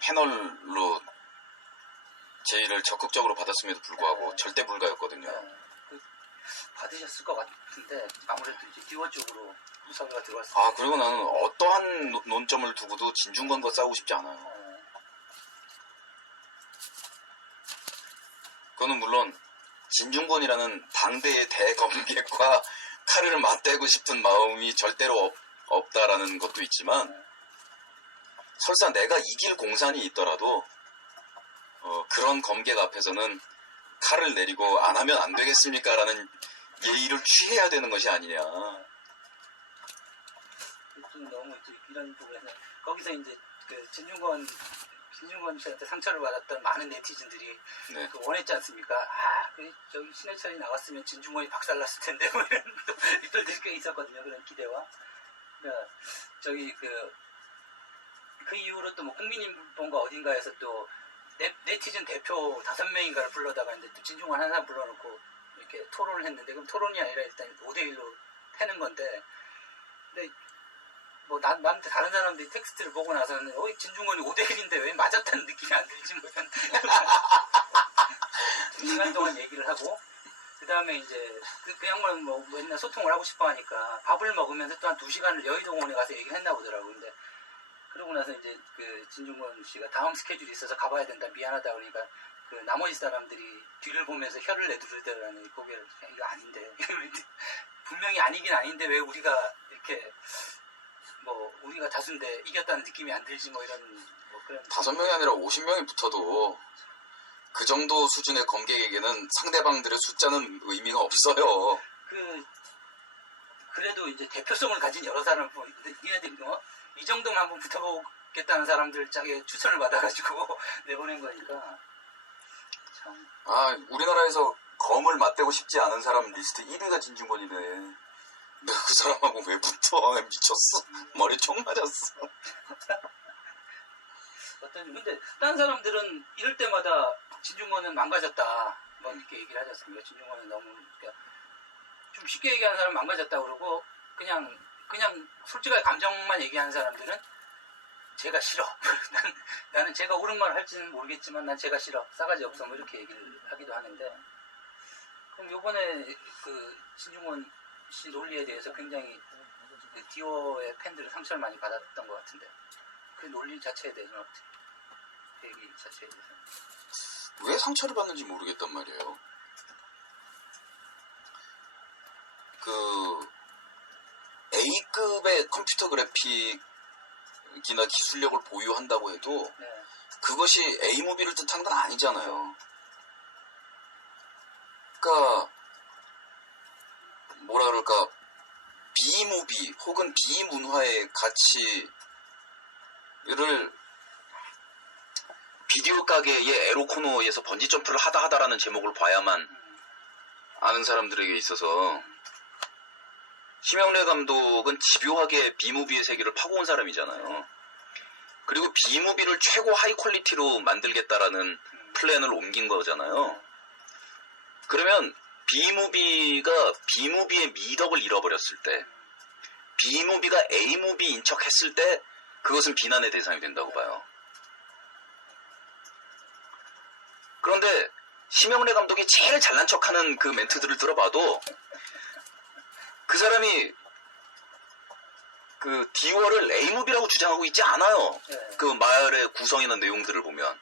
패널로 제의를 적극적으로 받았음에도 불구하고 네. 절대 불가였거든요. 네. 받으셨을 것 같은데 아무래도 이제 디워 쪽으로 무사가 들어왔어요. 아, 그리고 나는 어떠한 논점을 두고도 진중권과 싸우고 싶지 않아요. 그거는 물론 진중권이라는 당대의 대검객과 칼을 맞대고 싶은 마음이 절대로 없다라는 것도 있지만, 설사 내가 이길 공산이 있더라도 그런 검객 앞에서는 칼을 내리고 안 하면 안 되겠습니까? 라는 예의를 취해야 되는 것이 아니냐. 좀 너무 이런 부분에서 거기서 이제 그 진중권 씨한테 상처를 받았던 많은 네티즌들이 네. 그 원했지 않습니까? 저기 신해철이 나왔으면 진중권이 박살났을 텐데 뭐 이런 또 리플들이 꽤 있었거든요. 그런 기대와. 그러니까 저기 그 이후로 또 뭐 국민인권과 어딘가에서 또 네티즌 대표 5명인가를 불러다가 이제 또 진중권 한 사람 불러놓고 이렇게 토론을 했는데, 그럼 토론이 아니라 일단 5대1로 패는 건데, 근데 뭐 남들 다른 사람들이 텍스트를 보고 나서는 진중권이 5대1인데 왜 맞았다는 느낌이 안 들지 뭐 이런 시간 동안 얘기를 하고, 그 다음에 이제 그 양반은 뭐 맨날 소통을 하고 싶어 하니까 밥을 먹으면서 또 한 2시간을 여의도공원에 가서 얘기를 했나 보더라고요. 근데 그러고 나서 이제 그 진중권 씨가 다음 스케줄이 있어서 가봐야 된다, 미안하다 그러니까 그 나머지 사람들이 뒤를 보면서 혀를 내두르더라니, 고개를. 이거 아닌데 분명히 아니긴 아닌데 왜 우리가 이렇게 뭐 우리가 다수인데 이겼다는 느낌이 안 들지 뭐 이런 뭐 그런. 5명이 아니라 50명이 붙어도 그 정도 수준의 검객에게는 상대방들의 숫자는 의미가 없어요. 그래도 이제 대표성을 가진 여러 사람, 뭐 니네들이 뭐 이 정도만 한번 붙어보겠다는 사람들 짝에 추천을 받아가지고 내보낸 거니까 참. 우리나라에서 검을 맞대고 싶지 않은 사람 리스트 1위가 진중권이네. 내가 그 사람하고 왜 붙어? 미쳤어. 머리 총 맞았어. 근데 다른 사람들은 이럴 때마다 진중권은 망가졌다 뭐 이렇게 얘기를 하지 않습니까? 진중권은 너무 그러니까 좀 쉽게 얘기하는 사람은 망가졌다 그러고, 그냥 솔직하게 감정만 얘기하는 사람들은 제가 싫어. 나는 제가 옳은 말을 할지는 모르겠지만 난 제가 싫어. 싸가지 없어. 뭐 이렇게 얘기를 하기도 하는데, 그럼 요번에 그 진중권 씨 논리에 대해서 굉장히 그 디오의 팬들은 상처를 많이 받았던 것 같은데, 그 논리 자체에 대해서는 어떻게, 그 얘기 자체에 대해서 왜 상처를 받는지 모르겠단 말이에요. 그 A급의 컴퓨터 그래픽이나 기술력을 보유한다고 해도 그것이 A무비를 뜻하는 건 아니잖아요. 그러니까 뭐라 그럴까, B무비 혹은 B문화의 가치를 비디오 가게의 에로코노에서 번지점프를 하다라는 제목을 봐야만 아는 사람들에게 있어서, 심영래 감독은 집요하게 B무비의 세계를 파고온 사람이잖아요. 그리고 B무비를 최고 하이 퀄리티로 만들겠다라는 플랜을 옮긴 거잖아요. 그러면 B무비가 B무비의 미덕을 잃어버렸을 때, B무비가 A무비인 척 했을 때 그것은 비난의 대상이 된다고 봐요. 그런데 심영래 감독이 제일 잘난 척하는 그 멘트들을 들어봐도 그 사람이 그 디오를 A무비라고 주장하고 있지 않아요. 그 말의 구성이나 내용들을 보면.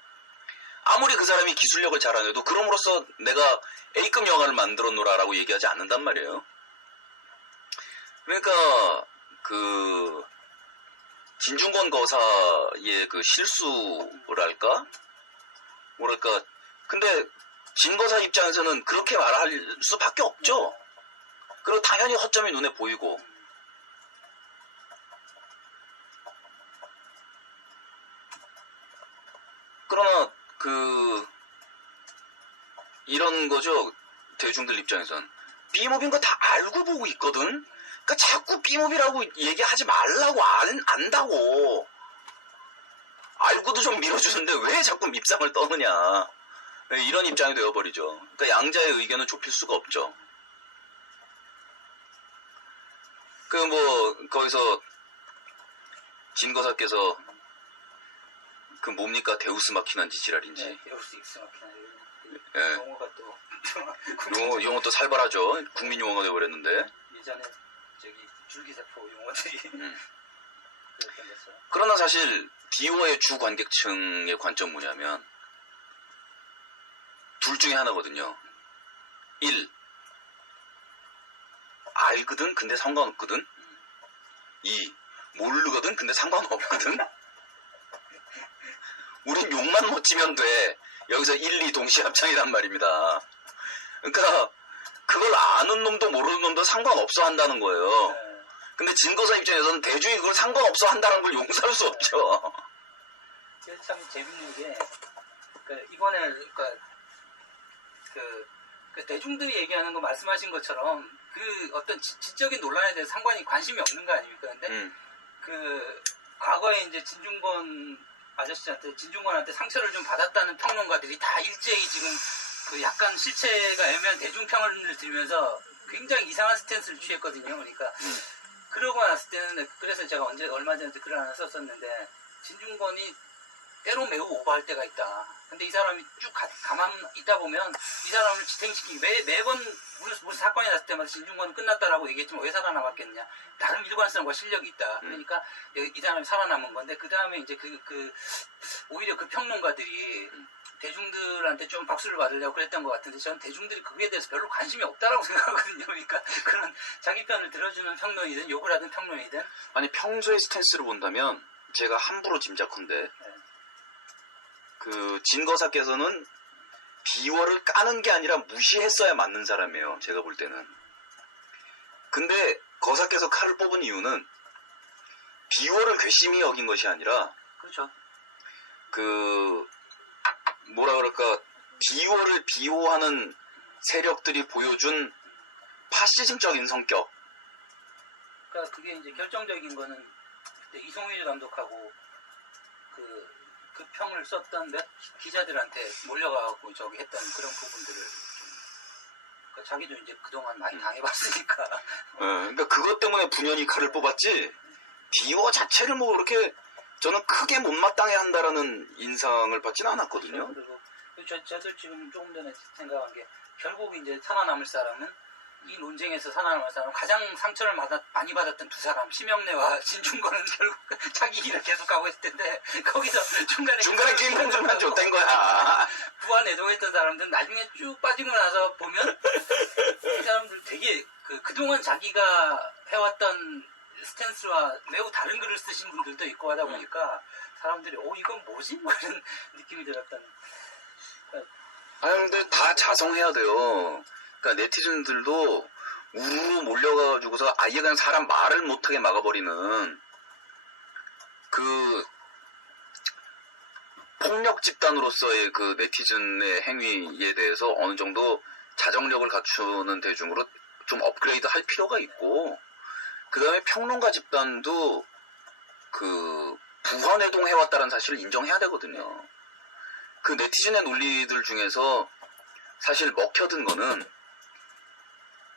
아무리 그 사람이 기술력을 잘하려도 그럼으로써 내가 A급 영화를 만들었노라라고 얘기하지 않는단 말이에요. 그러니까 그 진중권 거사의 그 실수랄까? 뭐랄까. 근데 진 거사 입장에서는 그렇게 말할 수밖에 없죠. 그리고 당연히 허점이 눈에 보이고. 그러나 이런 거죠. 대중들 입장에선 B무비인 거 다 알고 보고 있거든. 그러니까 자꾸 B무비라고 얘기하지 말라고 안다고. 알고도 좀 밀어주는데 왜 자꾸 밉상을 떠느냐. 이런 입장이 되어버리죠. 그러니까 양자의 의견은 좁힐 수가 없죠. 거기서 진거사께서 그 뭡니까 데우스 마키난지 지랄인지. 네, 데우스 익스 마키나 예. 용어가 또 용어 또 살벌하죠. 국민 용어가 돼버렸는데. 예전에 저기 줄기세포 용어들이 그랬던 것처럼. 그러나 사실 비오의 주 관객층의 관점 뭐냐면 둘 중에 하나거든요. 1. 알거든 근데 상관없거든. 2. 모르거든 근데 상관없거든. 우린 욕만 못 치면 돼. 여기서 1, 2 동시 합창이란 말입니다. 그러니까 그걸 아는 놈도 모르는 놈도 상관없어 한다는 거예요. 네. 근데 진거사 입장에서는 대중이 그걸 상관없어 한다는 걸 용서할 수 없죠. 그래서 참 재밌는 게 이번에 그 대중들이 얘기하는 거 말씀하신 것처럼 그 어떤 지적인 논란에 대해서 상관이 관심이 없는 거 아닙니까? 근데 그 과거에 이제 진중권한테 상처를 좀 받았다는 평론가들이 다 일제히 지금 그 약간 실체가 애매한 대중평을 들으면서 굉장히 이상한 스탠스를 취했거든요. 그러니까 그러고 났을 때는 그래서 제가 얼마 전에 글을 하나 썼었는데 진중권이 때로 매우 오버할 때가 있다. 근데 이 사람이 쭉 가만 있다 보면 이 사람을 지탱시키기 매번 무슨 사건이 났을 때마다 진중권은 끝났다라고 얘기했지만 왜 살아남았겠냐. 나름 일관성과 실력이 있다. 그러니까 이 사람이 살아남은 건데 그 다음에 이제 오히려 그 평론가들이 대중들한테 좀 박수를 받으려고 그랬던 것 같은데 저는 대중들이 그거에 대해서 별로 관심이 없다라고 생각하거든요. 그러니까 그런 자기 편을 들어주는 평론이든 욕을 하든 평론이든 아니 평소의 스탠스를 본다면 제가 함부로 짐작컨대 그 진거사께서는 비월을 까는 게 아니라 무시했어야 맞는 사람이에요. 제가 볼 때는. 근데 거사께서 칼을 뽑은 이유는 비월을 괘씸히 여긴 것이 아니라 그렇죠. 그 뭐라 그럴까 비호를 비호하는 세력들이 보여준 파시즘적인 성격. 그러니까 그게 이제 결정적인 거는 그때 이송일 감독하고 그 평을 썼던 몇 기자들한테 몰려가고 저기 했던 그런 부분들을 좀 그러니까 자기도 이제 그동안 많이 당해봤으니까. 그러니까 그것 때문에 분연히 칼을 뽑았지. 비호 자체를 뭐 그렇게 저는 크게 못마땅해 한다라는 인상을 받지는 않았거든요. 그리고 저도 지금 조금 전에 생각한 게 결국 이제 살아남을 사람은 이 논쟁에서 살아남을 사람은 가장 상처를 많이 받았던 두 사람 심영래와 진중권은 결국 자기 일을 계속하고 있을 텐데 거기서 중간에 김홍준만 줬던 거야. 부안애동했던 사람들은 나중에 쭉 빠지고 나서 보면 이 사람들 되게 그동안 자기가 해왔던 스탠스와 매우 다른 글을 쓰신 분들도 있고 하다 보니까 사람들이 이건 뭐지? 뭐 이런 느낌이 들었던. 근데 다 자성해야 돼요. 그러니까 네티즌들도 우르르 몰려가지고서 아예 그냥 사람 말을 못하게 막아버리는 그 폭력 집단으로서의 그 네티즌의 행위에 대해서 어느 정도 자정력을 갖추는 대중으로 좀 업그레이드 할 필요가 있고, 그 다음에 평론가 집단도 그 부헌해동 해왔다는 사실을 인정해야 되거든요. 그 네티즌의 논리들 중에서 사실 먹혀든 거는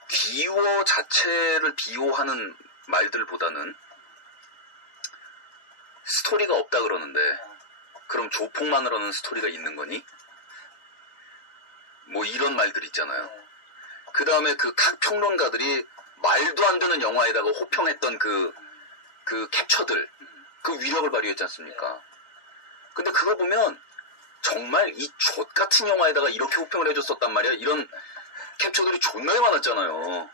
비호 자체를 비호하는 말들보다는 스토리가 없다 그러는데, 그럼 조폭만으로는 스토리가 있는 거니? 뭐 이런 말들 있잖아요. 그 다음에 그 각 평론가들이 말도 안 되는 영화에다가 호평했던 그 캡처들, 그 위력을 발휘했지 않습니까? 근데 그거 보면 정말 이 족 같은 영화에다가 이렇게 호평을 해줬었단 말이야. 이런 캡처들이 존나게 많았잖아요.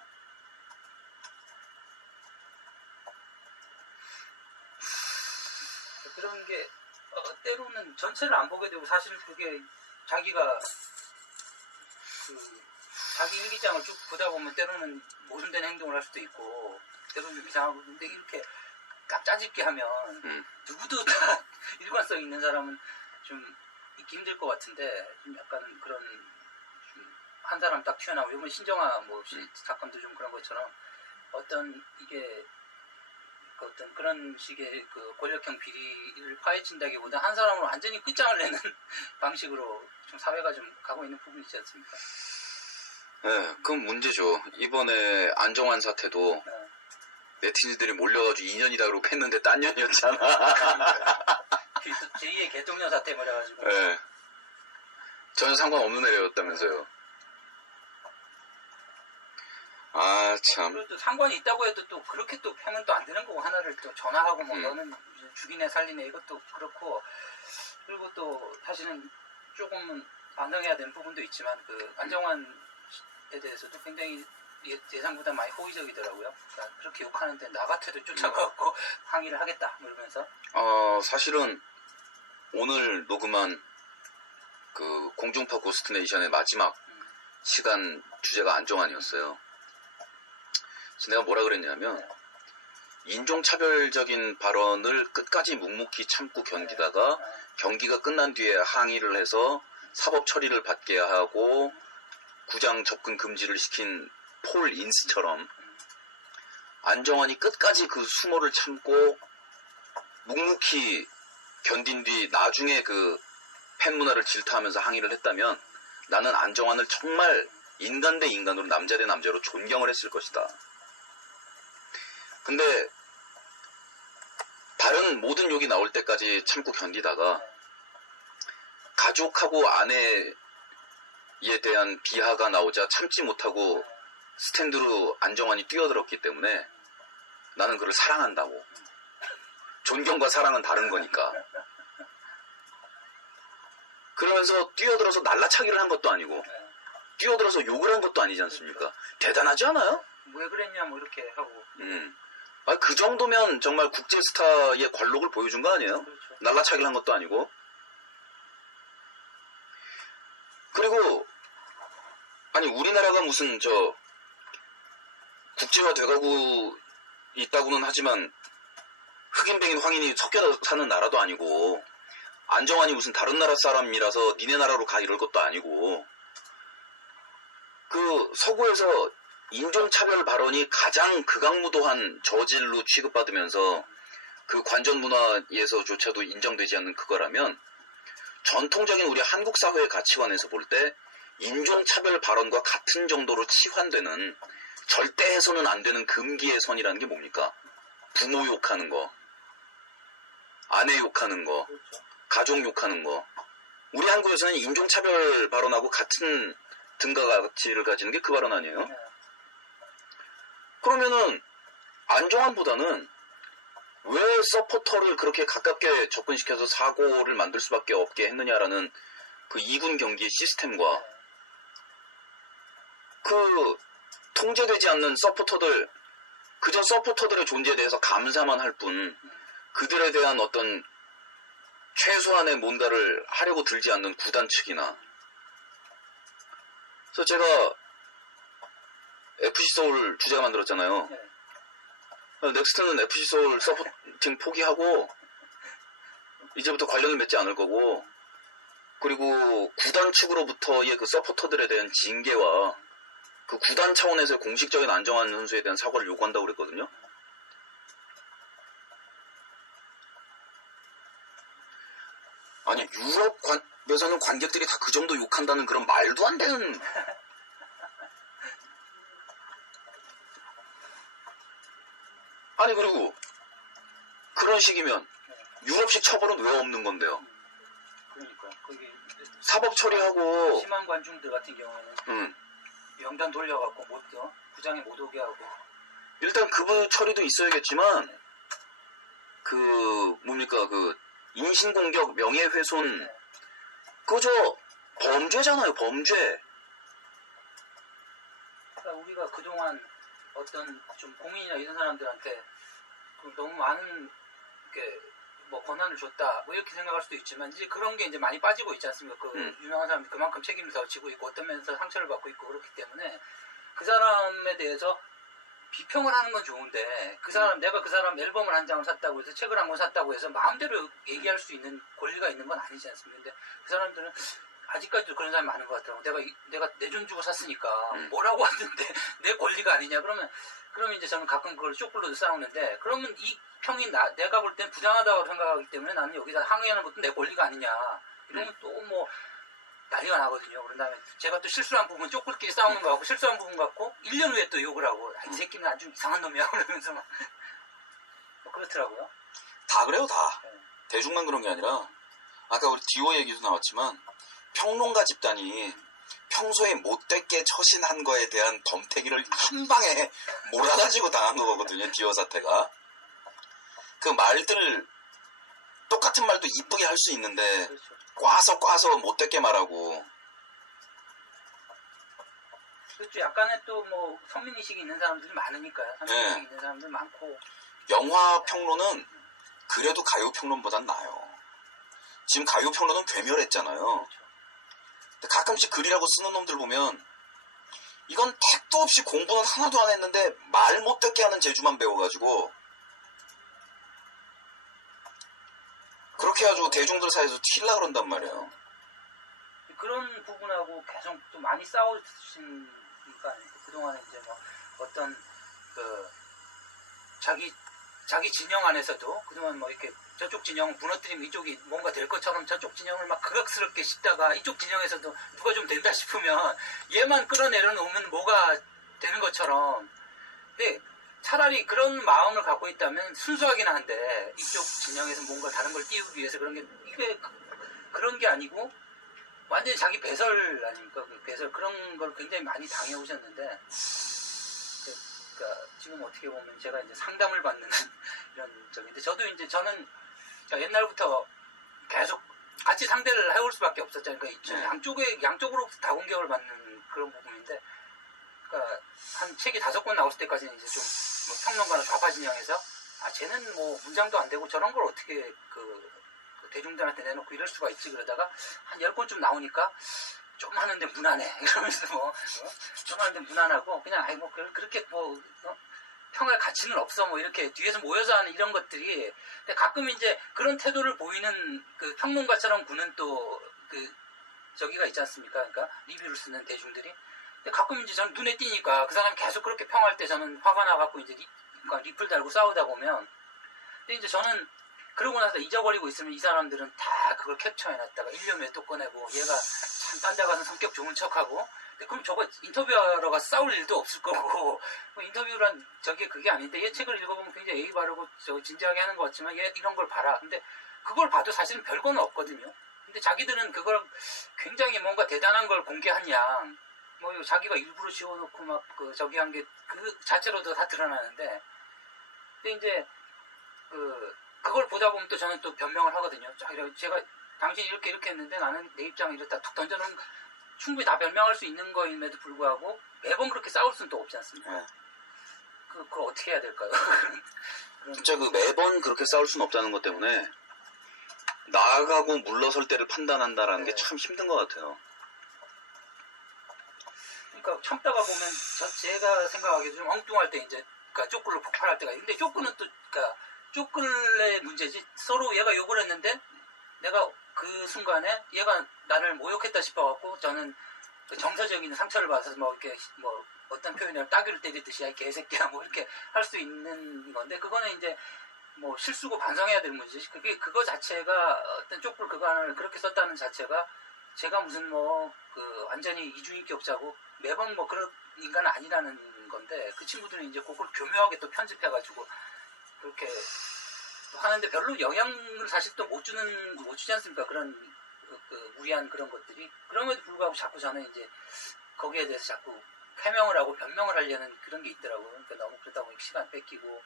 그런 게 때로는 전체를 안 보게 되고 사실 그게 자기가 자기 일기장을 쭉 보다 보면 때로는 모순된 행동을 할 수도 있고 때로는 좀 이상하고 근데 이렇게 깝짜집게 하면 누구도 다 일관성 있는 사람은 좀 있기 힘들 것 같은데 좀 약간 그런 좀 한 사람 딱 튀어나오고 이번 신정아 뭐 사건도 좀 그런 것처럼 어떤 이게 어떤 그런 식의 그 권력형 비리를 파헤친다기보다 한 사람으로 완전히 끝장을 내는 방식으로 좀 사회가 좀 가고 있는 부분이 있지 않습니까? 네, 그건 문제죠. 이번에 안정환 사태도 네티즌들이 몰려가지고 2년이다 그러고 했는데 딴 년이었잖아. 제2의 개똥년 사태 말해가지고. 예. 전혀 상관없는 애였다면서요. 아, 참. 그리고 또 상관이 있다고 해도 또 그렇게 또 패면 또 안 되는 거고, 하나를 또 전화하고 뭐 너는 죽이네 살리네 이것도 그렇고. 그리고 또 사실은 조금은 반성해야 되는 부분도 있지만 그 안정환에 대해서도 굉장히 예상보다 많이 호의적이더라고요. 그러니까 그렇게 욕하는데 나 같아도 쫓아가고 항의를 하겠다 뭐 이러면서. 사실은 오늘 녹음한 그 공중파 고스트네이션의 마지막 시간 주제가 안정환이었어요. 그래서 내가 뭐라 그랬냐면 인종차별적인 발언을 끝까지 묵묵히 참고 견디다가 경기가 끝난 뒤에 항의를 해서 사법 처리를 받게 하고 구장 접근 금지를 시킨 폴 인스처럼 안정환이 끝까지 그 수모를 참고 묵묵히 견딘 뒤 나중에 그 팬문화를 질타하면서 항의를 했다면 나는 안정환을 정말 인간 대 인간으로 남자 대 남자로 존경을 했을 것이다. 근데 다른 모든 욕이 나올 때까지 참고 견디다가 가족하고 아내에 대한 비하가 나오자 참지 못하고 스탠드로 안정환이 뛰어들었기 때문에 나는 그를 사랑한다고. 존경과 사랑은 다른 거니까. 그러면서 뛰어들어서 날라차기를 한 것도 아니고 뛰어들어서 욕을 한 것도 아니지 않습니까? 대단하지 않아요? 왜 그랬냐 뭐 이렇게 하고. 그 정도면 정말 국제 스타의 관록을 보여준 거 아니에요? 그렇죠. 날라차기를 한 것도 아니고. 그리고 아니 우리나라가 무슨 국제화 돼가고 있다고는 하지만 흑인 백인 황인이 섞여 사는 나라도 아니고 안정환이 무슨 다른 나라 사람이라서 니네 나라로 가 이럴 것도 아니고 그 서구에서 인종차별 발언이 가장 극악무도한 저질로 취급받으면서 그 관전 문화에서조차도 인정되지 않는 그거라면 전통적인 우리 한국 사회의 가치관에서 볼 때 인종차별 발언과 같은 정도로 치환되는 절대 해서는 안 되는 금기의 선이라는 게 뭡니까? 부모 욕하는 거, 아내 욕하는 거, 그렇죠. 가족 욕하는 거. 우리 한국에서는 인종차별 발언하고 같은 등가 가치를 가지는 게 그 발언 아니에요? 그러면은 안정환보다는 왜 서포터를 그렇게 가깝게 접근시켜서 사고를 만들 수밖에 없게 했느냐라는 그 이군 경기의 시스템과 그 통제되지 않는 서포터들, 그저 서포터들의 존재에 대해서 감사만 할 뿐 그들에 대한 어떤 최소한의 뭔가를 하려고 들지 않는 구단 측이나. 그래서 제가 FC 서울 주제가 만들었잖아요. 넥스트는 FC 서울 서포팅 포기하고 이제부터 관련을 맺지 않을 거고, 그리고 구단 측으로부터의 그 서포터들에 대한 징계와 그 구단 차원에서 공식적인 안정환 선수에 대한 사과를 요구한다고 그랬거든요. 아니 유럽에서는 관객들이 다 그 정도 욕한다는 그런 말도 안 되는. 아니 그리고 그런 식이면 유럽식 처벌은 왜 없는 건데요? 그러니까 거기 사법 처리하고 심한 관중들 같은 경우에는 명단 돌려갖고 구장에 못 오게 하고. 일단 그 처리도 있어야겠지만 그 뭡니까 그 인신공격 명예훼손 그저 범죄잖아요. 범죄. 그러니까 우리가 그동안 어떤 좀 공인이나 이런 사람들한테 너무 많은 뭐 권한을 줬다 뭐 이렇게 생각할 수도 있지만 이제 그런 게 이제 많이 빠지고 있지 않습니까? 그 유명한 사람들 그만큼 책임을 더 지고 있고 어떤 면에서 상처를 받고 있고 그렇기 때문에 그 사람에 대해서 비평을 하는 건 좋은데 그 사람 내가 그 사람 앨범을 한 장을 샀다고 해서 책을 한 권 샀다고 해서 마음대로 얘기할 수 있는 권리가 있는 건 아니지 않습니까? 근데 그 사람들은 아직까지도 그런 사람이 많은 것 같더라고. 내가 내 돈 주고 샀으니까 뭐라고 하는데 내 권리가 아니냐. 그러면 이제 저는 가끔 그걸 쪽불로도 싸우는데, 그러면 이 평이 내가 볼 땐 부당하다고 생각하기 때문에 나는 여기다 항의하는 것도 내 권리가 아니냐. 이러면 또 뭐 난리가 나거든요. 그런 다음에 제가 또 실수한 부분 쪽불끼리 싸우는 거 같고 실수한 부분 같고 1년 후에 또 욕을 하고 이 새끼는 아주 이상한 놈이야 그러면서 막 그렇더라고요. 다 그래요 다. 대중만 그런 게 아니라 아까 우리 디오 얘기도 나왔지만 평론가 집단이 평소에 못되게 처신한 거에 대한 덤태기를 한 방에 몰아가지고 당한 거거든요. 디오 사태가. 그 말들 똑같은 말도 이쁘게 할 수 있는데 그렇죠. 꽈서 못되게 말하고. 그렇죠. 약간의 또 뭐 선민의식이 있는 사람들이 많으니까요. 선민의식이 있는 사람들 많고. 영화 평론은 그래도 가요 평론보단 나아요. 지금 가요 평론은 괴멸했잖아요. 그렇죠. 근데 가끔씩 글이라고 쓰는 놈들 보면 이건 택도 없이 공부는 하나도 안 했는데 말 못듣게 하는 재주만 배워가지고 그렇게 해가지고 대중들 사이에서 튀려고 그런단 말이에요. 그런 부분하고 계속 또 많이 싸우신 거 아닙니까? 그동안에 이제 뭐 어떤 그 자기 진영 안에서도 그동안 뭐 이렇게 저쪽 진영 무너뜨리면 이쪽이 뭔가 될 것처럼 저쪽 진영을 막 극악스럽게 씹다가 이쪽 진영에서도 누가 좀 된다 싶으면 얘만 끌어내려놓으면 뭐가 되는 것처럼. 근데 차라리 그런 마음을 갖고 있다면 순수하긴 한데 이쪽 진영에서 뭔가 다른 걸 띄우기 위해서 그런 게 이게 그런 게 아니고 완전히 자기 배설 아닙니까? 그 배설 그런 걸 굉장히 많이 당해오셨는데 그러니까 지금 어떻게 보면 제가 이제 상담을 받는 이런 점인데 저도 이제 저는 옛날부터 계속 같이 상대를 해올 수밖에 없었잖아요. 그러니까 양쪽으로 다 공격을 받는 그런 부분인데 그러니까 한 책이 5권 나올 때까지는 이제 좀 뭐 평론가나 좌파 진영에서 쟤는 뭐 문장도 안 되고 저런 걸 어떻게 그 대중들한테 내놓고 이럴 수가 있지 그러다가 한 10권쯤 나오니까 좀 하는데 무난해 이러면서 좀 하는데 무난하고 그냥 뭐 그렇게 평할 가치는 없어 뭐 이렇게 뒤에서 모여서 하는 이런 것들이. 근데 가끔 이제 그런 태도를 보이는 그 평론가처럼 구는 또 그 저기가 있지 않습니까? 그러니까 리뷰를 쓰는 대중들이. 근데 가끔 이제 저는 눈에 띄니까 그 사람이 계속 그렇게 평할 때 저는 화가 나갖고 이제 그러니까 리플 달고 싸우다 보면. 근데 이제 저는 그러고 나서 잊어버리고 있으면 이 사람들은 다 그걸 캡처해놨다가 1년 후에 또 꺼내고 얘가 참 딴 데 가서 성격 좋은 척하고 그럼 저거 인터뷰하러 가서 싸울 일도 없을 거고 인터뷰란 저게 그게 아닌데 얘 책을 읽어보면 굉장히 예의 바르고 진지하게 하는 것 같지만 얘 이런 걸 봐라. 근데 그걸 봐도 사실은 별거는 없거든요. 근데 자기들은 그걸 굉장히 뭔가 대단한 걸 공개한 양 뭐 자기가 일부러 지워놓고 막 저기 한 게 그 자체로도 다 드러나는데 근데 이제 그걸 보다 보면 또 저는 또 변명을 하거든요. 제가 당신이 이렇게 했는데 나는 내 입장이 이렇다 툭 던져놓은 충분히 다 변명할 수 있는 거임에도 불구하고 매번 그렇게 싸울 수는 또 없지 않습니까? 네. 그걸 어떻게 해야 될까요? 진짜 매번 그렇게 싸울 수는 없다는 것 때문에 나아가고 물러설 때를 판단한다라는 게 참 힘든 것 같아요. 그러니까 참다가 보면 제가 생각하기에 좀 엉뚱할 때 이제 그러니까 쪼끌로 폭발할 때가 있는데 쪼끌은 또 그러니까 쪼끌의 문제지. 서로 얘가 욕을 했는데 내가 그 순간에 얘가 나를 모욕했다 싶어갖고 저는 그 정서적인 상처를 받아서 뭐 이렇게 뭐 어떤 표현을 따귀를 때리듯이 야 이 개새끼야 뭐 이렇게 할 수 있는 건데 그거는 이제 뭐 실수고 반성해야 될 문제지. 그거 자체가 어떤 쪼끌 그간을 그렇게 썼다는 자체가 제가 무슨 완전히 이중인격자고 매번 뭐 그런 인간은 아니라는 건데 그 친구들은 이제 그걸 교묘하게 또 편집해가지고 그렇게 하는데 별로 영향을 사실 또 못 주지 않습니까? 그런 무리한 그런 것들이. 그럼에도 불구하고 자꾸 저는 이제 거기에 대해서 자꾸 해명을 하고 변명을 하려는 그런 게 있더라고요. 그러니까 너무 그러다 보니 시간 뺏기고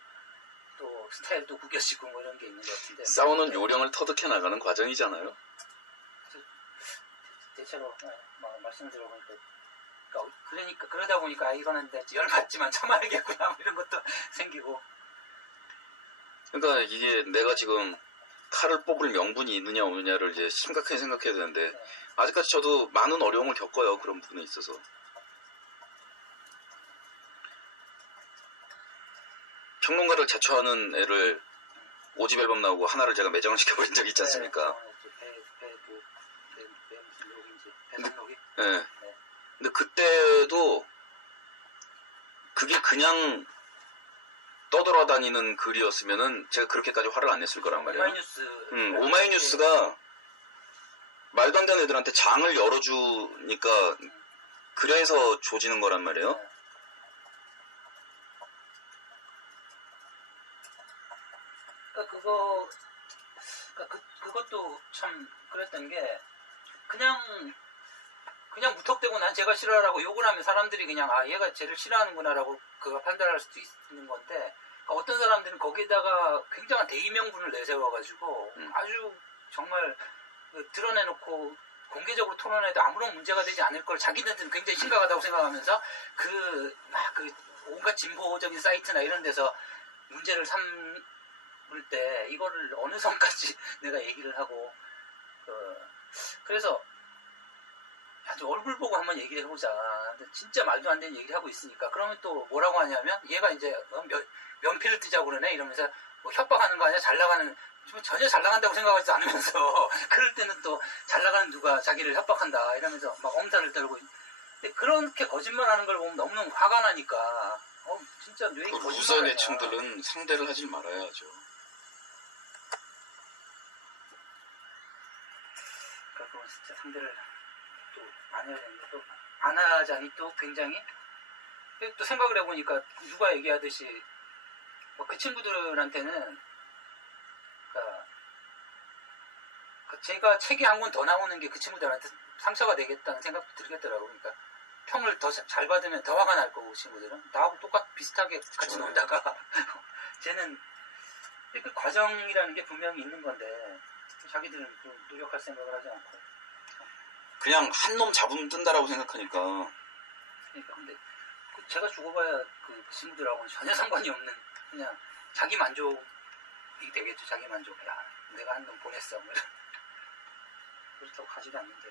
또 스타일도 구겨지고 뭐 이런 게 있는 것 같은데. 싸우는 요령을 터득해 나가는 과정이잖아요. 대체로 말씀 들어보니까 그러니까 그러다 보니까 이거는 열받지만 참아야겠구나 뭐 이런 것도 생기고. 그러니까 이게 내가 지금 칼을 뽑을 명분이 있느냐 없느냐를 이제 심각하게 생각해야 되는데 아직까지 저도 많은 어려움을 겪어요. 그런 부분에 있어서. 평론가를 자처하는 애를 5집 앨범 나오고 하나를 제가 매장을 시켜버린 적이 있지 않습니까? 네. 근데 그때도 그게 그냥 떠돌아다니는 글이었으면은 제가 그렇게까지 화를 안 냈을 거란 말이에요. 오마이뉴스가 말도 안 되는 애들한테 장을 열어주니까 그래서 조지는 거란 말이에요. 그러니까 그거 그러니까 그것도 참 그랬던 게 그냥 무턱대고 난 쟤가 싫어라고 욕을 하면 사람들이 그냥 아 얘가 쟤를 싫어하는구나라고 그가 판단할 수도 있는 건데 그러니까 어떤 사람들은 거기에다가 굉장한 대의명분을 내세워가지고 아주 정말 드러내놓고 공개적으로 토론해도 아무런 문제가 되지 않을 걸 자기네들은 굉장히 심각하다고 생각하면서 그 온갖 진보적인 사이트나 이런 데서 문제를 삼을 때 이거를 어느 선까지 내가 얘기를 하고 그래서 아주 얼굴 보고 한번 얘기를 해보자. 근데 진짜 말도 안 되는 얘기를 하고 있으니까 그러면 또 뭐라고 하냐면 얘가 이제 면피를 뜨자고 그러네 이러면서 뭐 협박하는 거 아니야? 잘 나가는 전혀 잘 나간다고 생각하지도 않으면서 그럴 때는 또 잘 나가는 누가 자기를 협박한다 이러면서 막 엄살을 떨고 근데 그렇게 거짓말하는 걸 보면 너무너무 화가 나니까 진짜 왜 그 거짓말이야. 루저 애청들은 상대를 하지 말아야죠. 그러니까 그건 진짜 상대를 또 안 해야 되는데 또 안 하자니 또 굉장히 또 생각을 해보니까 누가 얘기하듯이 그 친구들한테는 그러니까 제가 책이 한 권 더 나오는 게 그 친구들한테 상처가 되겠다는 생각도 들겠더라고요. 그러니까 평을 더 잘 받으면 더 화가 날 거고 그 친구들은 나하고 비슷하게 같이 그쵸. 놀다가 쟤는 그 과정이라는 게 분명히 있는 건데 자기들은 그 노력할 생각을 하지 않고 그냥 한 놈 잡으면 뜬다라고 생각하니까 그러니까 근데 제가 죽어봐야 그 친구들하고는 전혀 상관이 없는 그냥 자기 만족이 되겠죠. 자기 만족. 야 내가 한 놈 보냈어. 뭐 이런. 그렇다고 가지도 않는데